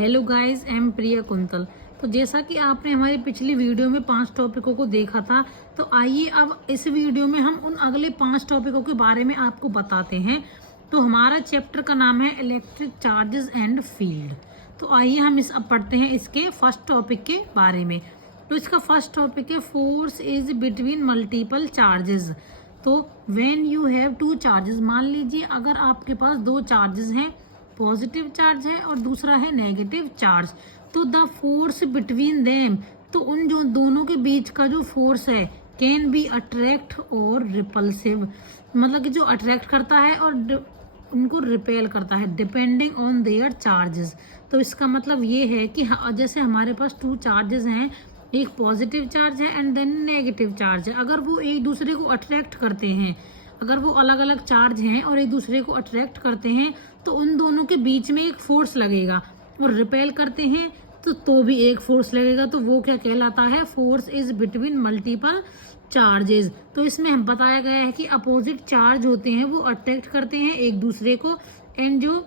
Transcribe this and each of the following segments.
Hello guys, I am Priya quintal. तो जैसा कि आपने हमारी पिछली वीडियो में 5 टॉपिकों को देखा था, तो आइए अब इस वीडियो में हम उन अगले 5 टॉपिकों के बारे में आपको बताते हैं। तो हमारा चैप्टर का नाम है इलेक्ट्रिक चार्जेस एंड फील्ड। तो आइए हम अब पढ़ते हैं इसके फर्स्ट टॉपिक के बारे में। तो इसका फर्स्ट टॉपिक है force is between multiple charges. तो when you have two charges, मान लीजिए अगर आपके पास 2 चार्जेस हैं, पॉजिटिव चार्ज है और दूसरा है नेगेटिव चार्ज, तो द फोर्स बिटवीन देम, तो उन जो दोनों के बीच का जो फोर्स है कैन बी अट्रैक्ट और रिपल्सिव, मतलब कि जो अट्रैक्ट करता है और उनको रिपेल करता है डिपेंडिंग ऑन देयर चार्जेस। तो इसका मतलब ये है कि जैसे हमारे पास 2 चार्जेस हैं, एक पॉजिटिव चार्ज है एंड देन नेगेटिव चार्ज है, अगर वो एक दूसरे को अट्रैक्ट करते हैं, अगर वो अलग अलग चार्ज हैं और एक दूसरे को अट्रैक्ट करते हैं, तो उन दोनों के बीच में एक फोर्स लगेगा, और रिपेल करते हैं तो भी एक फोर्स लगेगा। तो वो क्या कहलाता है? Force is between multiple charges. तो इसमें हम बताया गया है कि अपोजिट चार्ज होते हैं वो अट्रैक्ट करते हैं एक दूसरे को, एंड जो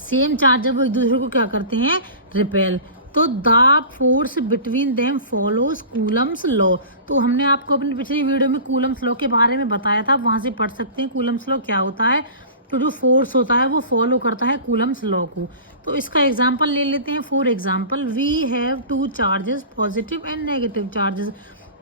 सेम चार्ज है वो एक दूसरे को क्या करते हैं? रिपेल। तो the force between them follows Coulomb's law. तो हमने आपको अपनी पिछली वीडियो में कूलम्स लॉ के बारे में बताया था, वहां से पढ़ सकते हैं कूलम्स लॉ क्या होता है। तो जो फोर्स होता है वो फॉलो करता है कूलम्स लॉ को। तो इसका एग्जांपल ले लेते हैं। For example, we have 2 charges, positive and negative charges.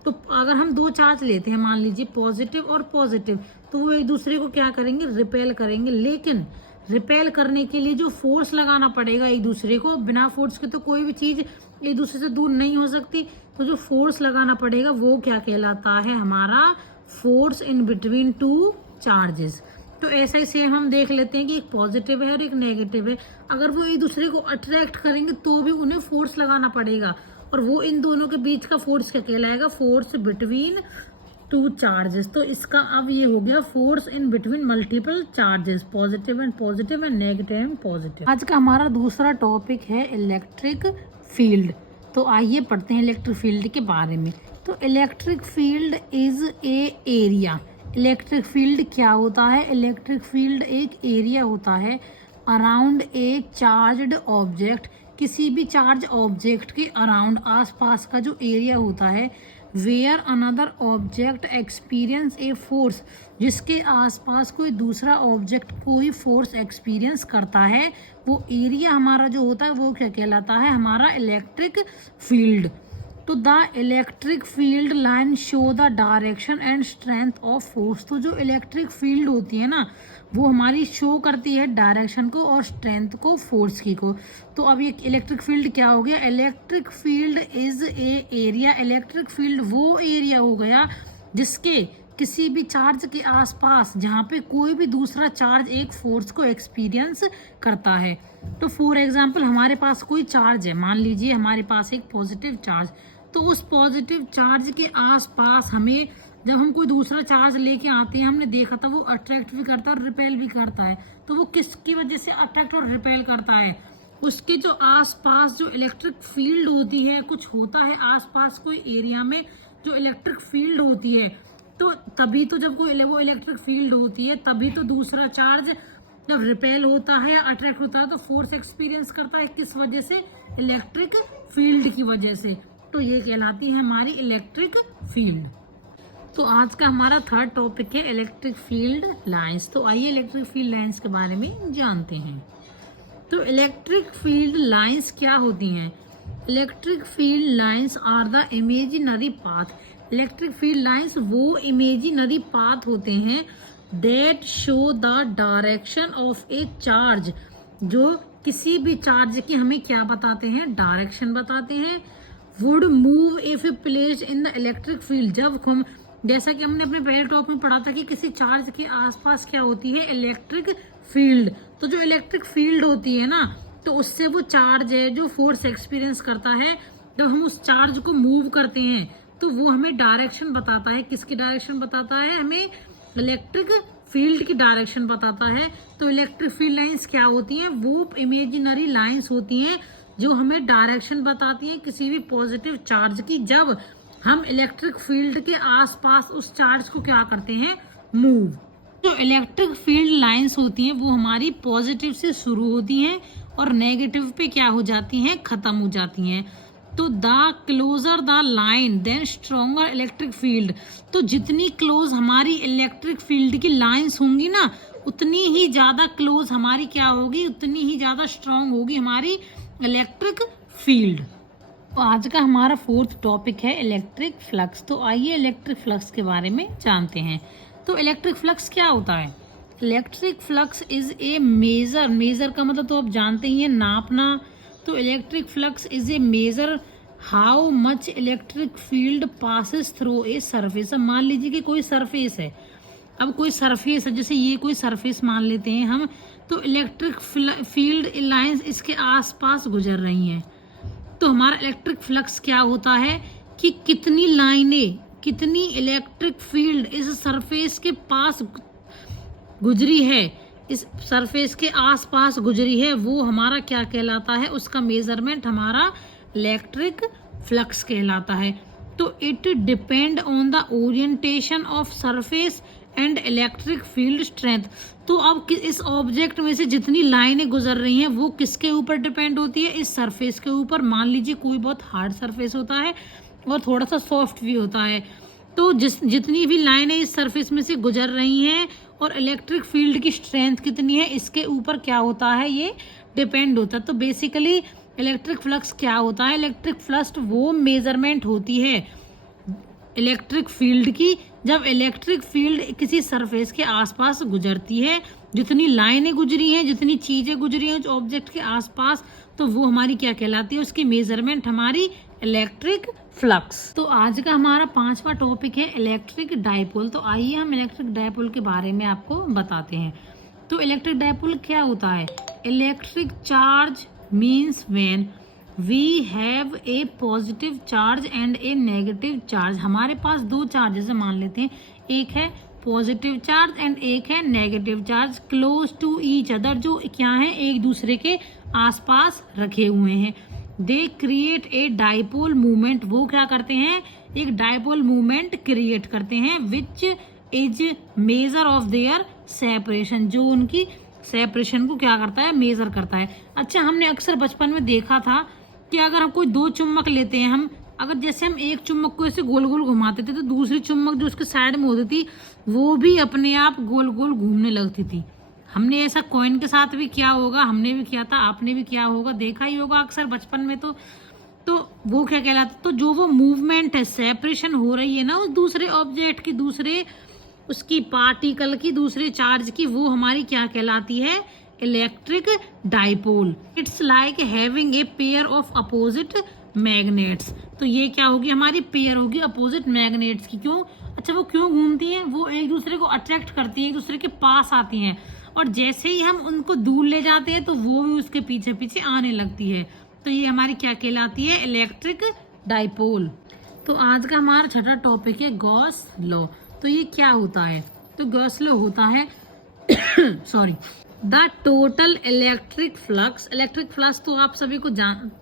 तो अगर हम 2 चार्ज लेते हैं, मान लीजिए पॉजिटिव और पॉजिटिव, तो वो एक दूसरे को क्या करेंगे? रिपेल करेंगे। लेकिन रिपेल करने के लिए जो फोर्स लगाना पड़ेगा एक दूसरे को, बिना फोर्स के तो कोई भी चीज एक दूसरे से दूर नहीं हो सकती। तो जो फोर्स लगाना पड़ेगा वो क्या कहलाता है? हमारा फोर्स इन बिटवीन 2 चार्जेस। तो ऐसा ही सेम हम देख लेते हैं कि एक पॉजिटिव है और एक नेगेटिव है, अगर वो एक दूसरे को अट्रैक्ट करेंगे तो भी उन्हें फोर्स लगाना पड़ेगा, और वो इन दोनों के बीच का फोर्स क्या कहलाएगा? Force between 2 charges. तो इसका अब ये हो गया force in between multiple charges, positive and negative and positive. आज का हमारा दूसरा टॉपिक है इलेक्ट्रिक फील्ड। तो आइए पढ़ते हैं इलेक्ट्रिक फील्ड के बारे में। तो electric field is a area. Electric field क्या होता है? इलेक्ट्रिक फील्ड एक एरिया होता है अराउंड ए चार्ज्ड ऑब्जेक्ट, किसी भी चार्ज ऑब्जेक्ट के अराउंड, आसपास का जो एरिया होता है, where another object experience a force, जिसके आसपास कोई दूसरा ऑब्जेक्ट कोई फोर्स एक्सपीरियंस करता है, वो एरिया हमारा जो होता है वो क्या कहलाता है? हमारा इलेक्ट्रिक फील्ड। तो the electric field line show the direction and strength of force. तो जो इलेक्ट्रिक फील्ड होती है ना, वो हमारी शो करती है डायरेक्शन को और स्ट्रेंथ को, फोर्स की को। तो अब ये इलेक्ट्रिक फील्ड क्या हो गया? Electric field is a area. Electric field वो एरिया हो गया जिसके किसी भी चार्ज के आसपास, जहाँ पे कोई भी दूसरा चार्ज एक फोर्स को एक्सपीरियंस करता है। तो फॉर एग्जांपल, हमारे पास कोई चार्ज है, मान लीजिए हमारे पास एक पॉजिटिव चार्ज, तो उस पॉजिटिव चार्ज के आसपास हमें, जब हम कोई दूसरा चार्ज लेके आते हैं, हमने देखा था वो अट्रैक्ट भी करता है और रिपेल भी करता है। तो वो किसकी वजह से अट्रैक्ट और रिपेल करता है? उसके जो आसपास जो इलेक्ट्रिक फील्ड होती है, कुछ होता है आसपास कोई एरिया में जो इलेक्ट्रिक फील्ड होती है, तो तभी तो जब कोई वो इलेक्ट्रिक फील्ड होती है तभी तो दूसरा चार्ज जब रिपेल होता है या अट्रैक्ट होता है तो फोर्स एक्सपीरियंस करता है। किस वजह से? इलेक्ट्रिक फील्ड की वजह से। तो ये कहलाती है हमारी इलेक्ट्रिक फील्ड। तो आज का हमारा थर्ड टॉपिक है इलेक्ट्रिक फील्ड लाइंस। तो आइए इलेक्ट्रिक फील्ड लाइंस के बारे में जानते हैं। तो इलेक्ट्रिक फील्ड लाइंस क्या होती हैं? Electric field lines are the imaginary path. Electric field lines वो इमेजिनरी पाथ होते हैं that show the direction of a charge, जो किसी भी चार्ज की हमें क्या बताते हैं? डायरेक्शन बताते हैं। Would move if placed in the electric field, जब हम, जैसा कि हमने अपने पहले टॉप में पढ़ा था कि किसी चार्ज के आसपास क्या होती है? Electric field. तो जो इलेक्ट्रिक फील्ड होती है ना, तो उससे वो चार्ज है जो फोर्स एक्सपीरियंस करता है, जब हम उस चार्ज को मूव करते हैं तो वो हमें डायरेक्शन बताता है। किसकी डायरेक्शन बताता है? हमें इलेक्ट्रिक फील्ड की डायरेक्शन बताता है। तो इलेक्ट्रिक फील्ड लाइंस क्या होती हैं? वो इमेजिनरी लाइंस होती हैं जो हमें डायरेक्शन बताती हैं किसी भी पॉजिटिव चार्ज की, जब हम इलेक्ट्रिक फील्ड के आसपास उस चार्ज को क्या करते हैं? मूव। जो इलेक्ट्रिक फील्ड लाइंस होती हैं वो हमारी पॉजिटिव से शुरू होती हैं और नेगेटिव पे क्या हो जाती हैं, खत्म हो जाती हैं। तो the closer the line then stronger electric field. तो जितनी क्लोज हमारी इलेक्ट्रिक फील्ड की लाइंस होंगी ना, उतनी ही ज़्यादा क्लोज हमारी क्या होगी, उतनी ही ज़्यादा स्ट्रॉन्ग होगी हमारी इलेक्ट्रिक फील्ड। तो आज का हमारा फोर्थ टॉपिक है इलेक्ट्रिक फ्लक्स। तो आइए इलेक्ट्रिक फ्लक्स के बारे में जानते हैं। तो इलेक्ट्रिक फ्लक्स क्या होता है? Electric flux is a measure का मतलब तो आप जानते ही हैं, नापना। तो electric flux is a measure how much electric field passes through a surface. अब मान लीजिए कि कोई सरफेस है, अब कोई सरफेस है, जैसे ये कोई सरफेस मान लेते हैं हम, तो इलेक्ट्रिक फील्ड लाइंस इसके आसपास गुजर रही हैं। तो हमारा इलेक्ट्रिक फ्लक्स क्या होता है कि कितनी लाइनें, कितनी इलेक्ट्रिक फील्ड इस सरफेस के पास गुजरी है, इस सरफेस के आसपास गुजरी है, वो हमारा क्या कहलाता है, उसका मेजरमेंट हमारा इलेक्ट्रिक फ्लक्स कहलाता है। तो it depend on the orientation of surface and electric field strength. तो अब इस ऑब्जेक्ट में से जितनी लाइनें गुजर रही हैं वो किसके ऊपर डिपेंड होती है, इस सरफेस के ऊपर। मान लीजिए कोई बहुत हार्ड सरफेस होता है और थोड़ा सा सॉफ्ट भी होता है, तो जितनी भी लाइनें इस सरफेस में से गुजर रही हैं और इलेक्ट्रिक फील्ड की स्ट्रेंथ कितनी है, इसके ऊपर क्या होता है, ये डिपेंड होता है। तो बेसिकली इलेक्ट्रिक फ्लक्स क्या होता है? इलेक्ट्रिक फ्लक्स वो मेजरमेंट होती है इलेक्ट्रिक फील्ड की, जब इलेक्ट्रिक फील्ड किसी सरफेस के आसपास गुजरती है, जितनी लाइनें गुजरी हैं, जितनी चीजें गुजरी हैं उस ऑब्जेक्ट के आसपास, तो वो हमारी क्या कहलाती है, उसकी मेजरमेंट हमारी इलेक्ट्रिक फ्लक्स। तो आज का हमारा 5वां टॉपिक है इलेक्ट्रिक डायपोल। तो आइए हम इलेक्ट्रिक डायपोल के बारे में आपको बताते हैं। तो इलेक्ट्रिक डायपोल क्या होता है? Electric charge means when we have a positive charge and a negative charge. हमारे पास दो चार्जेस मान लेते हैं, एक है पॉजिटिव चार्ज एंड एक है negative charge, close to each other, जो क्या है, एक दूसरे के आसपास रखे हुए हैं। They create a dipole movement. वो क्या करते हैं, एक डायपोल मूवमेंट क्रिएट करते हैं, which is measure of their separation, जो उनकी सेपरेशन को क्या करता है, मेजर करता है। अच्छा, हमने अक्सर बचपन में देखा था कि अगर हम कोई दो चुम्बक लेते हैं, हम अगर जैसे हम एक चुम्बक को ऐसे गोल गोल घुमाते थे तो दूसरी चुम्बक जो उसके साइड में होती थी वो भी अपने आप गोल गोल घूमने लगती थी। हमने ऐसा कॉइन के साथ भी किया होगा, हमने भी किया था, आपने भी किया होगा, देखा ही होगा अक्सर बचपन में। तो वो क्या कहलाता, तो जो वो मूवमेंट है, सेपरेशन हो रही है ना उस दूसरे ऑब्जेक्ट की, दूसरे उसकी पार्टिकल की, दूसरे चार्ज की, वो हमारी क्या कहलाती है, electric dipole. It's like having a pair of opposite magnets. तो ये क्या होगी, हमारी पेयर होगी अपोजिट मैग्नेट्स की। क्यों? अच्छा, वो क्यों घूमती हैं? वो एक दूसरे को अट्रैक्ट करती हैं, एक दूसरे के पास आती हैं, और जैसे ही हम उनको दूर ले जाते हैं तो वो भी उसके पीछे पीछे आने लगती है। तो ये हमारी क्या कहलाती है, इलेक्ट्रिक डायपोल। तो आज का हमारा छठा टॉपिक है गॉस लॉ। तो ये क्या होता है? तो गॉस लॉ होता है sorry the total electric flux. Electric flux तो आप सभी को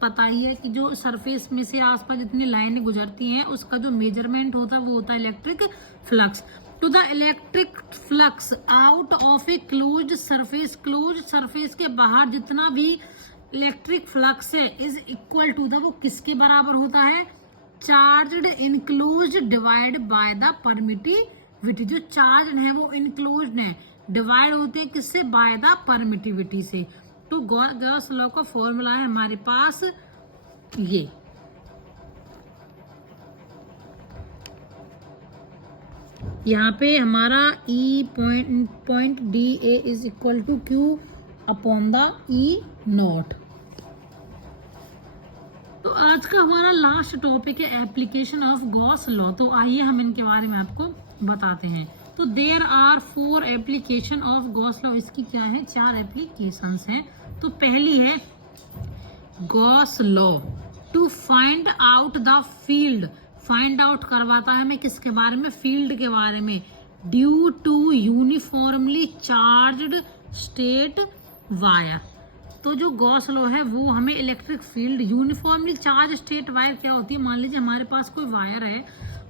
पता ही है कि जो सरफेस में से आसपास जितनी लाइनें गुजरती हैं उसका जो मेजरमेंट होता है वो होता है electric flux. To the electric flux out of a closed surface, closed surface के बाहर जितना भी इलेक्ट्रिक फ्लक्स है इज इक्वल टू द, वो किसके बराबर होता है, charged enclosed divide by the permittivity. जो चार्ज है वो इनक्लोज्ड है, डिवाइड होते हैं किससे, बाय द परमिटिविटी से। तो गॉस लॉ का फॉर्मूला है हमारे पास ये, यहाँ पे हमारा E point D A is equal to Q upon the E not. तो आज का हमारा लास्ट टॉपिक है एप्लीकेशन ऑफ गॉस लॉ। तो आइए हम इनके बारे में आपको बताते हैं। तो there are 4 application of Gauss law. इसकी क्या है, 4 एप्लीकेशंस हैं। तो पहली है Gauss law to find out the field. Find out करवाता है हमें किसके बारे में, फील्ड के बारे में। Due to uniformly charged straight wire. तो जो गॉस लॉ है वो हमें electric field, uniformly charge straight wire क्या होती है, मान लीजिए हमारे पास कोई वायर है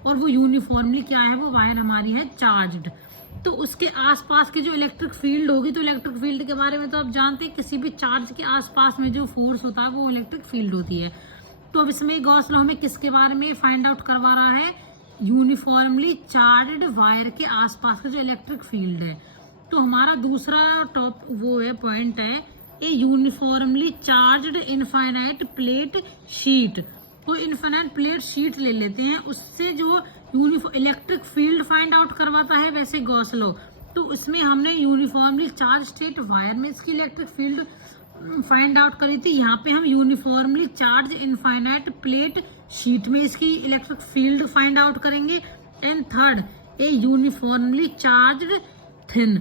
और वो यूनिफॉर्मली क्या है, वो वायर हमारी है चार्ज्ड। तो उसके आसपास के जो इलेक्ट्रिक फील्ड होगी, तो इलेक्ट्रिक फील्ड के बारे में तो आप जानते हैं, किसी भी चार्ज के आसपास में जो फोर्स होता है वो इलेक्ट्रिक फील्ड होती है। तो अब इसमें गॉस लॉ हमें किसके बारे में फाइंड आउट करवा रहा है, यूनिफॉर्मली चार्ज्ड वायर के आसपास का जो इलेक्ट्रिक फील्ड है। तो हमारा दूसरा पॉइंट है ए uniformly charged infinite plate sheet. तो इनफाइनाइट प्लेट शीट ले लेते हैं, उससे जो इलेक्ट्रिक फील्ड फाइंड आउट करवाता है वैसे गॉस लॉ। तो उसमें हमने यूनिफॉर्मली चार्ज स्टेट वायर में इसकी इलेक्ट्रिक फील्ड फाइंड आउट करी थी। यहाँ पे हम uniformly charge infinite plate sheet में इसकी इलेक्ट्रिक फील्ड फाइंड आउट करेंगे। And third a uniformly charged thin,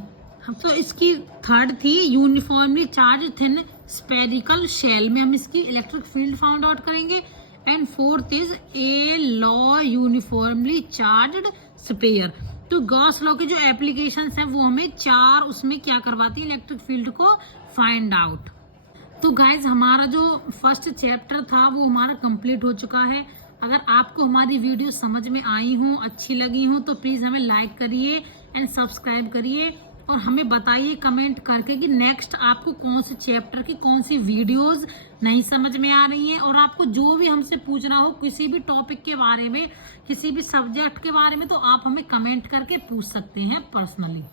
तो इसकी थर्ड थी uniformly charge thin spherical shell में हम इसकी इलेक्ट्रिक फील्ड फाइंड आउट करेंगे। And fourth is a law uniformly charged sphere. तो गॉस लॉ के जो एप्लीकेशंस हैं वो हमें 4 उसमें क्या करवाती है, इलेक्ट्रिक फील्ड को फाइंड आउट। तो गाइज हमारा जो फर्स्ट चैप्टर था वो हमारा कंप्लीट हो चुका है। अगर आपको हमारी वीडियो समझ में आई हो, अच्छी लगी हो, तो प्लीज हमें लाइक करिए एंड सब्सक्राइब करिए और हमें बताइए कमेंट करके कि नेक्स्ट आपको कौन से चैप्टर की कौन सी वीडियोस नहीं समझ में आ रही हैं। और आपको जो भी हमसे पूछना हो किसी भी टॉपिक के बारे में, किसी भी सब्जेक्ट के बारे में, तो आप हमें कमेंट करके पूछ सकते हैं पर्सनली।